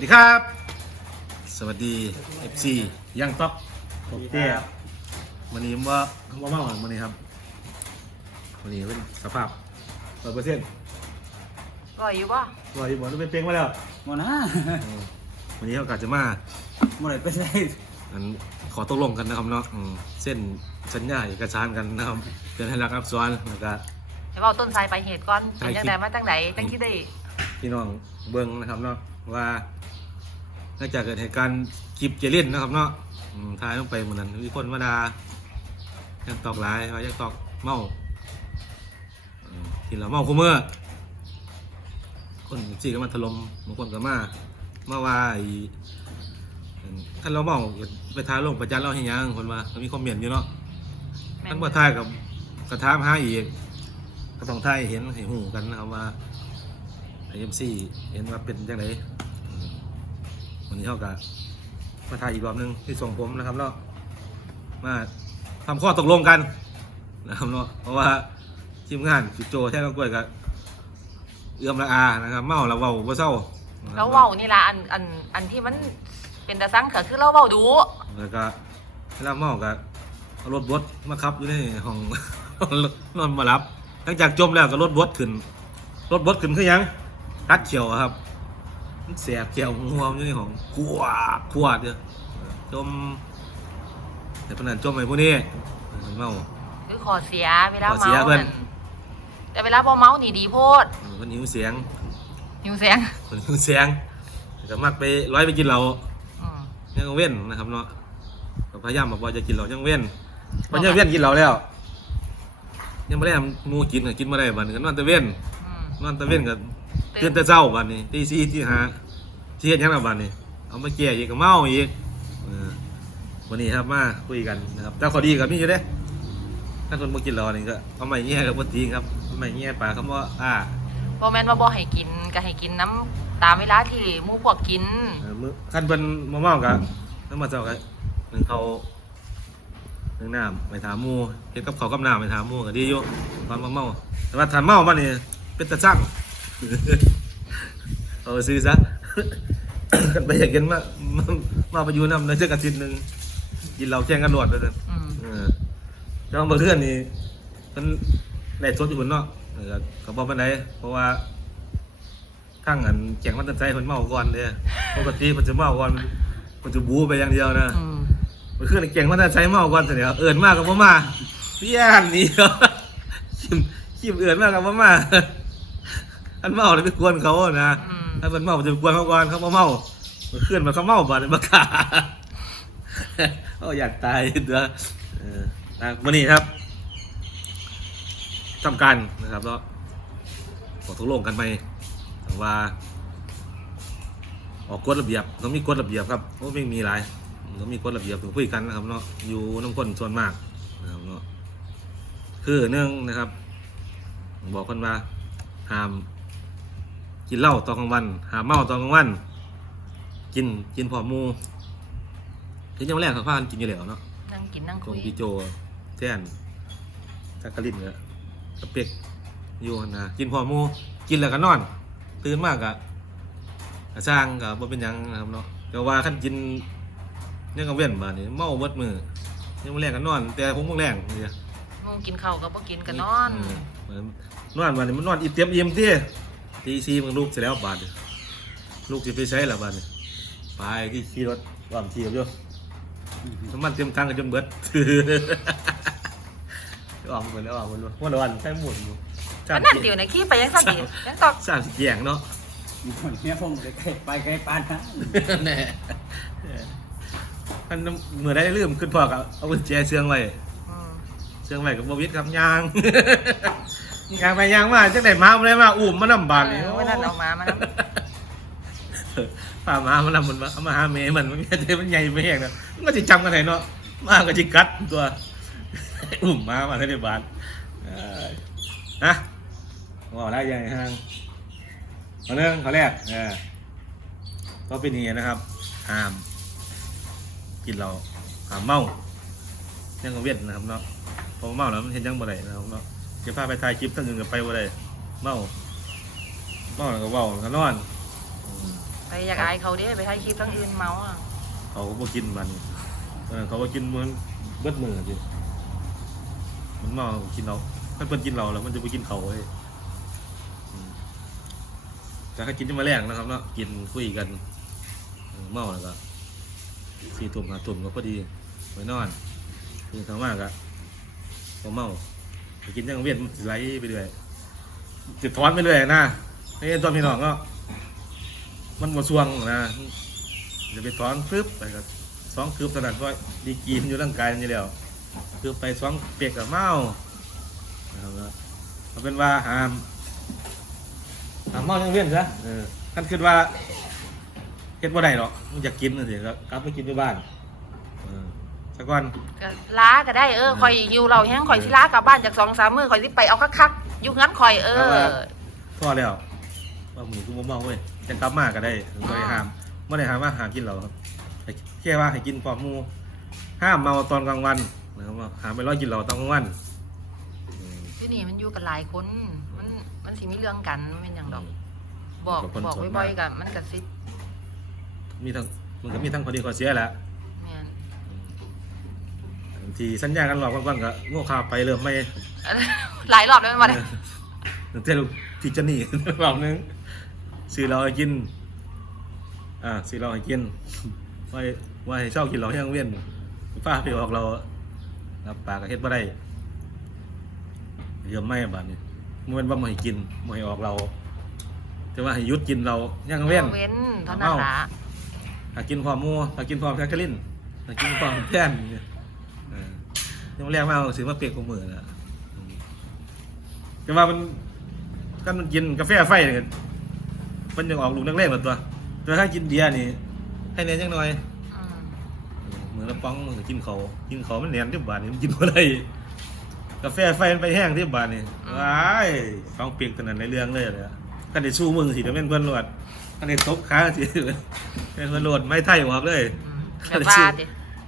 วัสดีครับ สวัสดี FC ยังต๊อกตกเตี้ยวันนี้ว่าว่าเมาวันนี้ครับวันนี้เป็นสภาพร้อยเปอร์เซ็นต์ก่อยอยู่ป่ะร้อยบอกว่าเป็นเป้งมาแล้วหมดนะอืมวันนี้เขากาจะมาหมดเลยเป็นไรอันขอตกลงกันนะครับเนาะอืมเส้นสัญญาเอกสารกันนะครับเป็นให้รักอักษรแล้วก็เดี๋ยวเอาต้นไทรไปเหตุก่อนใช่เป็นจังไดมาจังไดจังคิดได้พี่น้องเบิ้งนะครับเนาะว่า หลังจากเกิดเหตุการณ์คลิปเจเล่นนะครับเนาะอืมทายลงไปเหมือนนั้นมีคนมาดายังตอกหลายว่ายังตอกเมาอืมทีละเมาคูเมื่อคนสี่ก็มาถล่มบางคนก็มามาว่าอ้ท่านเราเมาไปทายลงประจานเราให้ยังคนมาก็มีคอมเมนต์อยู่เนาะแม่ท่านว่าทายกับกระทามหาอีกก็ต้องทายให้เห็นให้หูกันนะครับว่าไอเอ็มซีเห็นว่าเป็นยังไง วันนี้เขาก็มาถ่ายอีกรอบหนึงที่ส่งผมนะครับเนาะมาทำข้อตกลงกันนะครับเนาะเพราะว่าทีมงานจุดโจแท้ต้องกล้วยกับเอื้อมละอานะครับ เมาแล้วเว้าบ่เศร้านะครับเราเว้านี่ล่ะอันอันอันที่มันเป็นตะซังก็คือเราเว้าดูแล้วก็เวลาเมาก็เอารถบดมาขับอยู่ในห้องนอนมารับหลังจากจมแล้วก็รถบดขึ้นรถบดขึ้นคือหยังกัดเขียวอะครับ มันแสบเขียวหัวมันอยู่ในห้องขวาดขวาดเดียวจมแต่พนันจมไปพวกนี้เมา คือขอเสียเวลาขอเสีเมายเพิ่นนั่นแต่เวลาบ่เมานี่ดีโพดเออมันหิวเสียงหิวเสียงมันหิวเสียงก็มักไปร้อยไปกินเหล้า อืมยังเว้นนะครับเนาะก็พยายามบอกว่าจะกินเหล้ายังเว้นมันยังเว้นกินเหล้าแล้ว ยังไม่ได้ทำหมูกินก็กินมาได้บัดนก็นอนแตะเว้นอืมนอนแตะเว้นก็ ตื่นแต่เช้าบัดนี้ตีสี่ที่หาที่เฮ็ดหยังล่ะบัดนี้เอามาแก่อีกก็เมาอีกเออวันนี้ครับมาคุยกันนะครับแต่ขอดีกับนี่อยู่เด้ถ้าคนบ่กินเหล้านี่ก็เอาไม้แง่กับบ่ตีครับเอาไม้แง่ปลาคำว่าอ่าบ่แม่นว่าบ่ให้กินก็ให้กินน้ำตามเวลาที่หมู่พวกกินเออมื้อคันเพิ่นมาเมาก็นำมาเจ้าก็หนึงเขาหนึงน้ำไปถามหมู่เฮ็ดกับเขาวกับน้ำไปถามหมู่ก็ดีอยู่ตอนมาเมาแต่ว่าถ้าเมามานี่เป็นตาจัง เอาไปซื้อซะกันไปอยากกินมามามาไปอยู่น้ำในเจ้าอาทิตย์หนึงกินเหล้าแข่งกันรวดเลยนั่นอืมเออแล้วบางเพื่อนนี่มันในสดอยู่บนเนาะเออเขาบอกปานใดเพราะว่าทั้งอันแข่งมันตันใจคนเมาก่อนเด้ปกติมันจะเมาก่อนมันจะบูไปอย่างเดียวนะอืมมันขึ้นแข่งมันตันใจเมาก่อนเสร็จแล้วเอิญมากกับพ่มาพี่ย่านนี่คิมคิมเอิญมากกับพ่มา อันเมาเลยไปกวนเขาอะนะอืม ถ้ามันเมามันจะกวนเขาก่อนเขาบ่เมามันขึ้นมาเขาเมาบ่เนี่ยมากาเขาอยากตายเด้อเออนะวันนี้ครับทำการนะครับแล้วขอตกลงกันไปว่า ออกกฎระเบียบต้องมีกฎระเบียบครับเพราะไม่มีหลายต้องมีกฎระเบียบต้องคุยกันนะครับเนาะอยู่น้ำคนส่วนมากนะครับเนาะคือเนื่องนะครับ บอกคนว่าห้าม กินเหล้าตอนกลางวัน หาเมาตอนกลางวัน กินกินพอหมูที่ยังแรกเขาพากันกินอยู่แล้วเนาะนั่งกินนั่งตรคุงยพี่โจแท่นจักกะลินเนี่ยกระเป็กอยู่หั่นนะกินพอหมูกินแล้วก็นอน ตื่นมากอะกะสร้างกับบ่เป็นหยังนะครับเนาะแต่ว่าขั้นกินเนี่ยก็เว้นมานี่เมาเบิดมือยังแรกก็นอน แต่ผมบ่แรงเนี่ยมึงกินข้าวก็บ่กินก็นอนเออนอนวันนี้มันนอนอิ่มเต็มอิ่มที่ ตีซีมันลูกเสร็จแล้วบาดนี้ลูกจะไปใช้ละบาดนี้ไปที่ขี่รถว่ามขี่กับโยน้ำมันเต็มถังกันจนเบิดออกหมดแล้วออกหมดแล้ววันละวันใช้หมดอยู่สาอัมนนั้นเกีเดี๋ยยวงในขี้ไปยังสั่นอีกยังตอกสามสิเกียงเนาะเนี่ยผมไปไกลไปไกลปานนะแน่ท่านเมื่อได้ลืมขึ้นพอกับเอากุญแจเชืองไว้อืมเชืองไว้กับบวิทครับยาง ยางไปยางมาจังไหนมาบ่ได้มาอุ้มมานำบานนี่เออวันนั้นเอามามา ป่ามามันนำมันมาเอามาหาเมย์มันมันไม่ได้มันใหญ่ไม่แห้งนะมันก็จะจำกันไหนเนาะมาก็จะกัดตัวอุ้มมามาได้ในบ้านเอ้ยนะว่าได้ยังไงฮางเอาเรื่องเขาแรกเออก็เป็นอย่างนี้นะครับห้ามกินเราห้ามเมายังก็เวียนนะครับเนาะพอเมาแล้วมันเห็นยังบ่ได้นะครับเนาะ จะพาไปถ่ายคลิปทั้งอื่นกับไปบ่ได้เมาเมาแล้วก็เว้าแล้วก็นอนอืมไปอยากอายเขาเด้ไปถ่ายคลิปทั้งอื่นเมาอะเขาก็บ่กินมันเออเขาบ่กินมันเบิดมือจิมันเมากินเราถ้าเพิ่นกินเราแล้วมันจะไปกินเขาเว้ยอืมแต่ถ้ากินจะมาแรงนะครับเนาะกินคุยกันเออเมาแล้วก็สี่ตุ่มห้าตุ่มก็พอดีไปนอนคือทางมากอะพอเมา ไปกินยังเวียนมันสิไหลไปเรื่อยจิตถอนไปเรื่อยนะนี่ตอนพี่น้องก็ มันหมดช่วงนะจะไปถอนปึ๊บไปก็สองคืบถนัดก็ดีกรีมนอยู่ร่างกายนอยู่แล้วคือไปสองเปียกกับเมานะครับก็เอาเป็นว่าหามหามเมายังเวียนซะท่านคิดว่าเฮ็ดบ่ได้หรอกมันอยากกินน่ะสิก็กลับไปกินที่บ้าน สักวันก็ล้าก็ได้เออคอยอยู่เราแห้งคอยสิล้ากลับบ้านจากสองสามมื้อคอยสิไปเอาคักๆอยู่งั้นคอยเออพอแล้วว่าหมูคือบ่เมาเว้ยจะกลับมาก็ได้บ่ได้ห้ามบ่ได้ห้ามว่าห้ามกินเหล้าครับให้แค่ว่าให้กินพร้อมหมู่ห้ามเมาตอนกลางวันนะครับว่าห้ามไปร้อยกินเหล้าตอนกลางวันอืมที่นี่มันอยู่กันหลายคนมันมันสิมีเรื่องกันมันเป็นอย่างดอกบอกกับคนบอกส่วนมากบ่อยๆกับมันกับซิมีทั้งมันก็มีทั้งข้อดีข้อเสียแหละแม่นบาง ทีสัญญากันหลอกบางๆก็โง่ข่าวไปเริ่มไม่หลายรอบแล้วมันมาเลยตั้งแต่ลูกที่จะหนี รอบนึงซื้อเราให้กิน อ่าซื้อเราให้กินว่าให้ว่าให้เช่ากินเราให้ยังเวียนป้าไปออกเรารับปากกับเฮ็ดบ่ได้เริ่มไม่บาดนี้มันว่าบ่ให้กินบ่ให้ออกเราแต่ว่าให้หยุดกินเรายังเวียนเว้นเท่านั้นละถ้ากินพร้อมหมูถ้ากินพร้อมแคคเทอรินถ้ากินพร้อมแท่นเนี่ยเออ ยังแรกมาเอาซื้อมาเปียกกับมือนะอืมแต่ว่ามันกันมันกินกาแฟไฟเนี่ยมันยังออกลูกนักเล่นหมดตัวแต่ถ้ากินเบียร์นี่ให้เน้นยังหน่อยอืมเหมือนละป้องมันก็กินเขากินเขามันเนียนที่บาทนี่มันกินอะไรกาแฟไฟมันไปแห้งที่บาทนี่ว้ายฟังเปียกตอนนั้นในเรื่องเลยเลยอะกันได้สู้มือสิเดี๋ยวแม่นเพื่อนรวดกันได้ตบขาสิเป็นเพื่อนรวดไม่ไทยออกเลยอืมแบบว่าดิ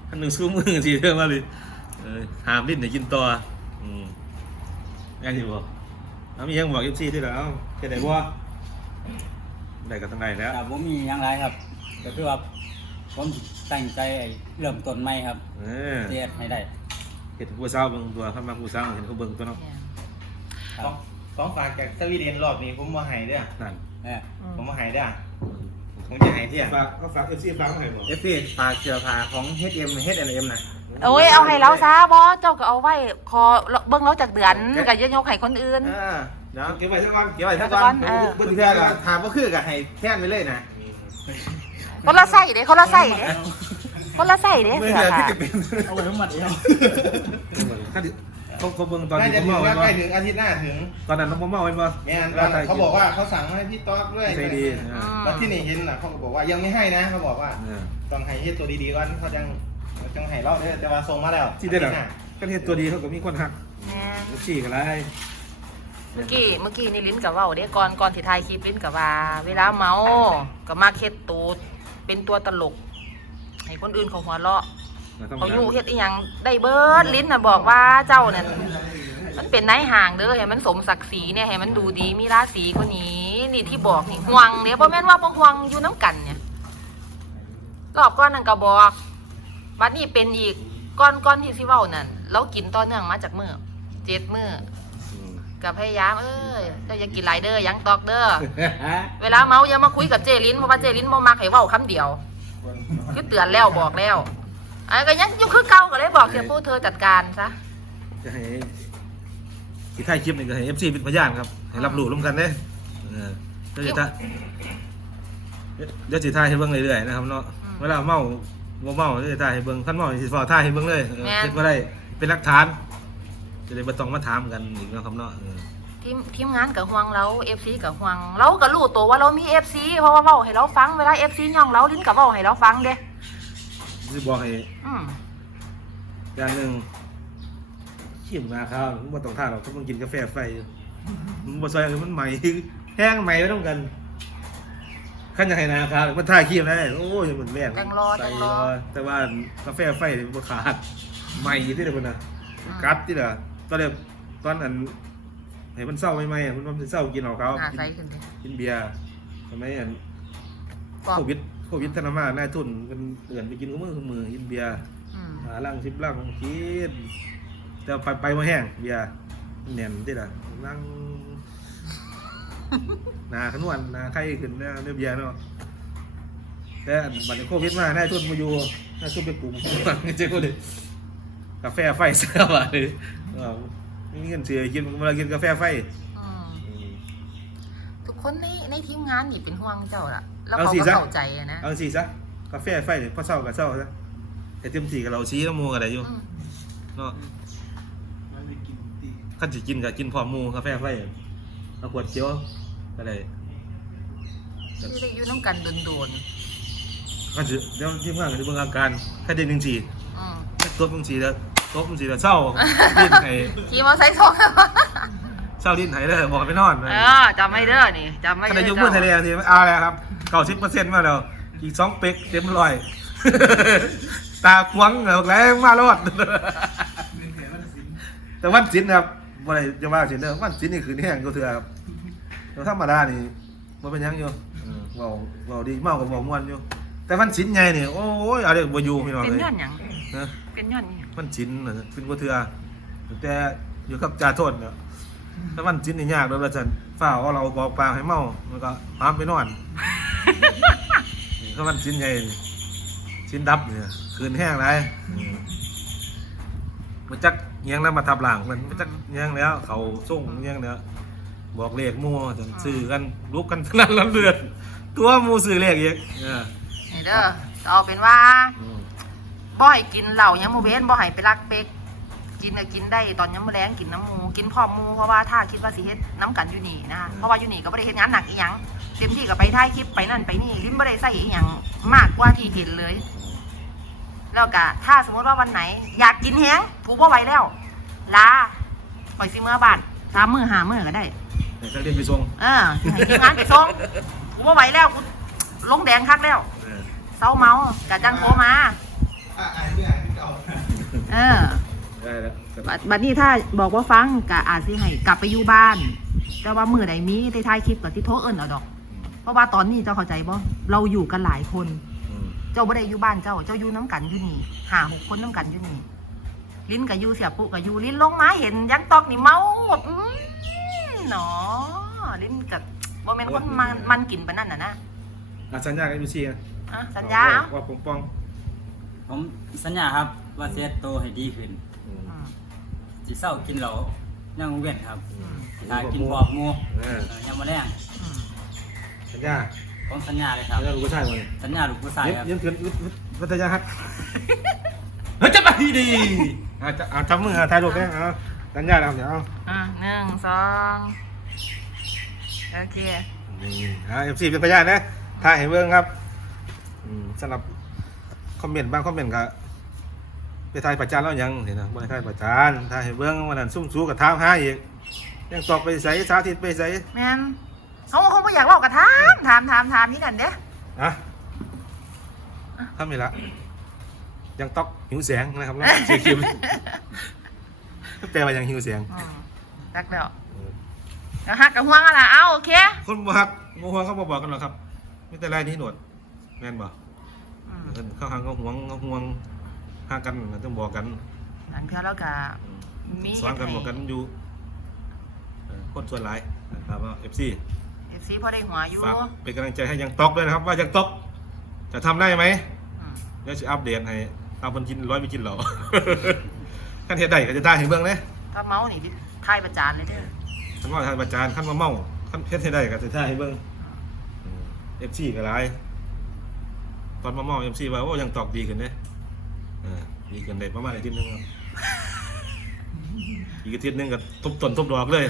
อันหนึ่งสู้มือสิเรื่องมาเลยเออ หามลิ้นไหนกินตัวอืมแม่นสิบอกเอามียังบอกเอฟซีด้วยเหรอเอาแค่ไหนวะได้กันตั้งไหนแล้วแต่ผมมีอย่างไรครับ ก็คือว่าผมตั้งใจเริ่มต้นใหม่ครับเออเทียดให้ได้เห็นผู้สาวเบิ่งตัวข้ามาผู้สาวเห็นเขาเบิ่งตัวเนาะเนี่ยครับของฝากจากสวีเดนรอบนี้ผมมาให้เด้อนั่นเอออืมผมมาให้เด้อผมจะให้เที่ยฝากก็ฝากเอฟซีฟังให้บอกเอฟซีฝากเสื้อผ้าของ H&M H&M นะ โอ้ยเอาให้เราซะบอเจ้าก็เอาไว้คอเบิ้งเราจากเดือนกับยยกให้คนอื่นเออเดี๋ยวเก็บไว้สักวันเดี๋ยวไว้ทักเดี๋ยววันเออ เบิ่งเทื่อก็ถามว่าคือกับให้แท่นไปเลยนะคนละใส่เด้คนละใส่เด้คนละใส่เด้เมื่อเสือเดือนที่ค่ะจะเป็นเอาไว้ทั้งหมดเอวถ้าดิเขาเขาเบิ่งตอนน่าที่จะเขาถึงเมาแล้วไว้ใกล้บ่ถึงอาทิตย์หน้าถึงตอนนั้นน้องเมาไว้บ่เนี่ยเขาบอกว่าเขาสั่งมาให้พี่ต๊อกด้วยใจดีอืมแล้วที่นี่เห็นน่ะเขาก็บอกว่ายังไม่ให้นะเขาบอกว่าเออต้องให้เฮ็ดตัวดีๆก่อนเขาจัง จังให้เราเด้อแต่ว่าส่งมาแล้วที่ได้หรออาทิตย์หน้าก็เห็นตัวดีเขาก็มีคนหักแม่นเอฟซีกันไรเมื่อกี้เมื่อกี้นี่ลิ้นกับว่าเด้ก่อนก่อนที่ถ่ายคลิปลิ้นกับว่า เวลาเมาก็มาเค็ดตูด เป็นตัวตลก ให้คนอื่นเขาหัวเราะเขาอยู่เฮ็ดอีหยังได้เบิดลิ้นน่ะบอกว่าเจ้าเนี่ยมันเป็นนายห่างเด้อให้มันสมศักดิ์ศรีเนี่ยให้มันดูดีมีราศีกว่านี้นี่ที่บอกนี่ห่วงเด้บ่แม่นว่าบ่ห่วงอยู่น้ำกันเนี่ยรอบก่อนนั่นก็บอก บัดนี้เป็นอีกก่อนก่อนที่สิเว้านั่นเรากินต่อเนื่องมาจากมื้อเจ็ดมื้อกับพยายามเอ้ยเจ้าอย่ากินหลายเด้อยังตอกเด้อเวลาเมาอย่ามาคุยกับเจลินเพราะว่าเจลินบ่มักให้เว้าคำเดียวคือเตือนแล้วบอกแล้วอันก็ยังอยู่คือเก่าก็เลยบอกเสียผู้เธอจัดการซะจะให้ที่ถ่ายคลิปนี่ก็ให้เอฟซีเป็นพยานครับให้รับรู้ร่วมกันเด้เออเดี๋ยวจะถ่ายเดี๋ยวจะถ่ายให้เบิ่งเรื่อยๆนะครับเนาะเวลาเมา บ่เมาเดี๋ยวจะถ่ายให้เบิ่งท่านเมาสิฟ้าถ่ายให้เบิ่งเลยเออเฮ็ดบ่ได้เป็นหลักฐาน จะได้บ่ต้องมาถามกันอีกเนาะครับเนาะเออทีมทีมงานกับห่วงเรา FC กับห่วง เราก็รู้ตัวว่าเรามี FC เพราะว่าเว้าให้เราฟังเวลา FC ย่องเราลิ้นก็เว้าให้เราฟังเด้สิบอกให้อืมอย่างหนึงขี้มนาข้าวมึงบ่ต้องท่าหรอกถ้ามึงกินกาแฟไฟอยู่มึงบ่ซอยมันใหม่แห้งใหม่ไว้ต้องกัน ขันจะให้นาข้าวมันถ่ายคลิปได้โอ้ยมันแม่งจังรอใส่จังรอ แต่ว่ากาแฟไฟนี่มันบ่ขาดใหม่ที่เดียวนะกัดที่ละตอนเดียวตอนนั้นให้มันเศร้าไม่ไหมๆอะมันมันเศร้ากินเหล้าเขาหน้ากินใสขึ้นเด้กินเบียร์ทำไมอันบอกโควิดโควิดธนามาหน้ายทุนกันเตือนไปกินกับมือกับมือกินเบียร์อืมหาลังชิบลังกินแต่ไปไปมาแห้งเบียร์แน่นที่ละนั่งห นาขนวนหนาไข้ขึ้นเนี่ยเนื้อเบียร์เนาะแต่อันบัดนี้โควิดมาหน้ายทุนมาอยู่หน้ายทุนไปกลุ่มเจ๊ก็เลยกาแฟไฟเสียบาเลยเออไม่มีเงินเสียกินเวลากินกาแฟไฟอืมอืมทุกคนในในทีมงานนี่เป็นห่วงเจ้าล่ะแล้วเอาเขาสิก็ซะเข้าใจอะนะเอาสิซะกาแฟไฟเนี่ยพอเศร้ากับเศร้าซะแต่เต็มที่กับเราชี้น้ำมูกอะไรอยู่อืมเนาะขั้นสิกินกับกินพร้อมหมูกาแฟไฟเอาขวดเขียว ก็ได้ที่ได้อยู่น้ำกันโดนขั้นสิเดี๋ยวทีมงานก็จะเบิ่งอาการแค่เดือนหนึ่งสีๆอืมตัวมึงสีแล้วตัวมึงสีแล้วเศร้าดิ้นไห้ขี่มอไซค์ทองเศร้าดิ้นไห้เลยบอกไปนอนเออจำไม่เด้อนี่จำไม่ขเด้ณะอยกมือทะเลทีเอาแล้วครับเก้าสิบเปอร์เซ็นต์มาแล้วอีกสองเป๊กเต็มร้อย ตาควงเหงาแรงมารอด แต่วันศิลป์นะครับวันไหนจะว่าศิลป์เด้อวันศิลป์นี่คือแห้งก็เถื่อครับแต่ ธรรมดานี่มันเป็นหยังอยู่เออเว้าเว้าดีเมากับเว้าม่วนอยู่ แต่วันศิลป์ไงนี่โอ้ยอะไรบ่อยู่พี่น้องเป็นเลยย้อนหยังนะเป็นย้อนหยังวันศิลป์น่ะเป็นก็เถื่อแต่อยู่กับจ่าโทษเนาะแต่วันศิลป์นี่ยากเด้อละจันฝ้าวเอาเราบอกปลาให้เมาแล้วก็พามไปนอนนี่ก็วันศิลป์ไงนี่ศิลป์ดับเนี่ยคืนแห้งไรอืมมันจักเงี้ยงแล้วมาทับหลังมันมันจักเงี้ยงแล้ว เขาส่งเงี้ยงแล้ว บอกเลขมั่วจนซื้อกันลุกกันสนั่นแล้วเลือดตัวหมูซื้อเลขอีกเออนี่เด้อเอาเป็นว่าอืมบ่ให้กินเหล้ายังโมเว้นบ่ให้ไปรักเป็กกินก็กินได้ตอนยังมื้อแลงกินน้ำหมูกินพร้อมหมูเพราะว่าถ้าคิดว่าสิเฮ็ดน้ำกันอยู่นี่นะเพราะว่าอยู่นี่ก็บ่ได้เฮ็ดงานหนักอีหยังเต็มที่ก็ไปถ่ายคลิปไปนั่นไปนี่ลิ้นบ่ได้ใส่อีหยังมากกว่าที่เห็นเลย แล้วก็ถ้าสมมติว่าวันไหน อยากกินแฮงถูกบ่ไหวแล้วลาปล่อยสิเมื่อบ้านสามมื้อห้ามื้อก็ได้ เดี๋ยวจะเรียนไปส่งเออให้ทีมงานไปส่งกูบ่ไหวแล้วกูลงแดงคักแล้ว เออเศร้าเมากะจังโทรมา อะอ่านที่อ่านที่เก่าเออ ได้แล้วบัดบัดนี้ถ้าบอกว่าฟังกะอาจสิให้กลับไปอยู่บ้าน แต่ว่ามือใดมีได้ถ่ายคลิปกับที่โทรเอิ้นเอาดอก เพราะว่าตอนนี้เจ้าเข้าใจบ่เราอยู่กันหลายคน อืมเจ้าบ่ได้อยู่บ้านเจ้า เจ้าอยู่น้ำกันอยู่นี่ห้าหกคนน้ำกันอยู่นี่ ลิ้นกับยูเสียปุกับยูลิ้นลงมาเห็นยังตอกนี่เมาแบบอื้อ หนอลิ้นกับบ่แม่นคนมันมันกินปานนั้นน่ะนะอะสัญญากับยูซีนะอะสัญญาเอาว่าปงปองผมสัญญาครับว่าเสียโตวให้ดีขึ้นอืมอืมสิเศร้ากินเหล้ายังเว้นครับอืมถ้ากินบอกงูเออเออยังมาแรงอืมสัญญาผมสัญญาเลยครับสัญญาลูกผู้ชายมาเลยสัญญาลูกผู้ชายเยี่ยมครับเยี่ยมเกินวัฒยาครับเฮ้ยจะไปดีอะจะเอาจับมืออะถ่ายรูปเนี่ยเอา สัญญาแล้วเดี๋ยวเอาอะหนึ่งสองโอเคนี่อะเอฟซีเป็นพยานนะถ่ายให้เบิ่งครับอืมสำหรับคอมเมนต์บางคอมเมนต์ก็ไปถ่ายประจานแล้วยังเห็นนะบ่ได้ถ่ายประจานถ่ายให้เบิ่งวันนั้นซุ่มซูกับท้ามหาอีกยังตอกไปใส่สาธิตไปใส่แมนเขาเขาไม่อยากเล่ากระทามถามถามถามที่นั่นเด้อะทำไมละยังตอกหิวแสงนะครับนะเสียคิม แปลว่ายังหิวแสงอืมรักแล้วเดี๋ยวหักกับห่วงอะไรเอาโอเคคนบ่ฮักโมห่วงเขาบ่บอกกันหรอกครับไม่แต่ไรนี่หนวดแม่นบ่อืมเพิ่นเข้าหางเขาห่วงเขาห่วงหากันก็ต้องบอกกันอันเพื่อแล้วก็ มี สอนกันบอกกันอยู่เอ่อคนส่วนหลายนะครับว่า FC เอฟซีพอได้หัวอยู่ฝากเป็นกำลังใจให้ยังตอกด้วยนะครับว่ายังตอกจะทำได้ไหมอืมเดี๋ยวจะอัปเดตให้ตามคนกินร้อยไม่กินเหรอ ขั้นเฮ็ดได้ก็จะได้ให้เบิ่งเลยถ้าเมานี่ดิทายประจานเลยเด้อขั้นว่าทานประจานขั้นว่าเมาขั้นเฮ็ดให้ได้ก็จะได้ให้เบิ่งเอฟซีก็หลายตอนมาเมาเอฟซีว่าโอ้ยังตอกดีขึ้นเด้เออดีขึ้นได้ประมาณอาทิตย์หนึงครับอีกอาทิตย์หนึงก็ทบต้นทบดอกเลย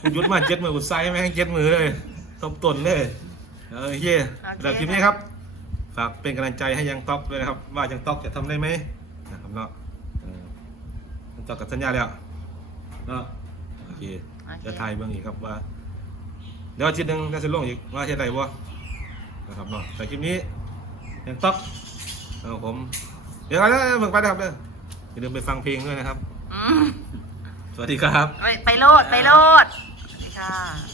กูหยุดมาเจ็ดมือกูใส่แม่งเจ็ดมือเลยทบต้นเลยเออเย่สำหรับคลิปนี้ครับฝากเป็นกำลังใจให้ยังต๊อกด้วยนะครับ ว่ายังต๊อกจะทำได้ไหมนะครับเนาะเออ ยังต๊อกกับสัญญาแล้วเนาะโอเคโอเคจะถ่ายเบื้องอีกครับว่า เดี๋ยวอาทิตย์หนึงจะสิลงอีกว่าเฮ็ดได้บ่นะครับเนาะแต่คลิปนี้ยังต๊อกเอาผม เดี๋ยวนะเบิ่งไปนะครับเด้ออย่าลืมไปฟังเพลงด้วยนะครับอืมสวัสดีครับไปไปโลดไปโลดสวัสดีค่ะ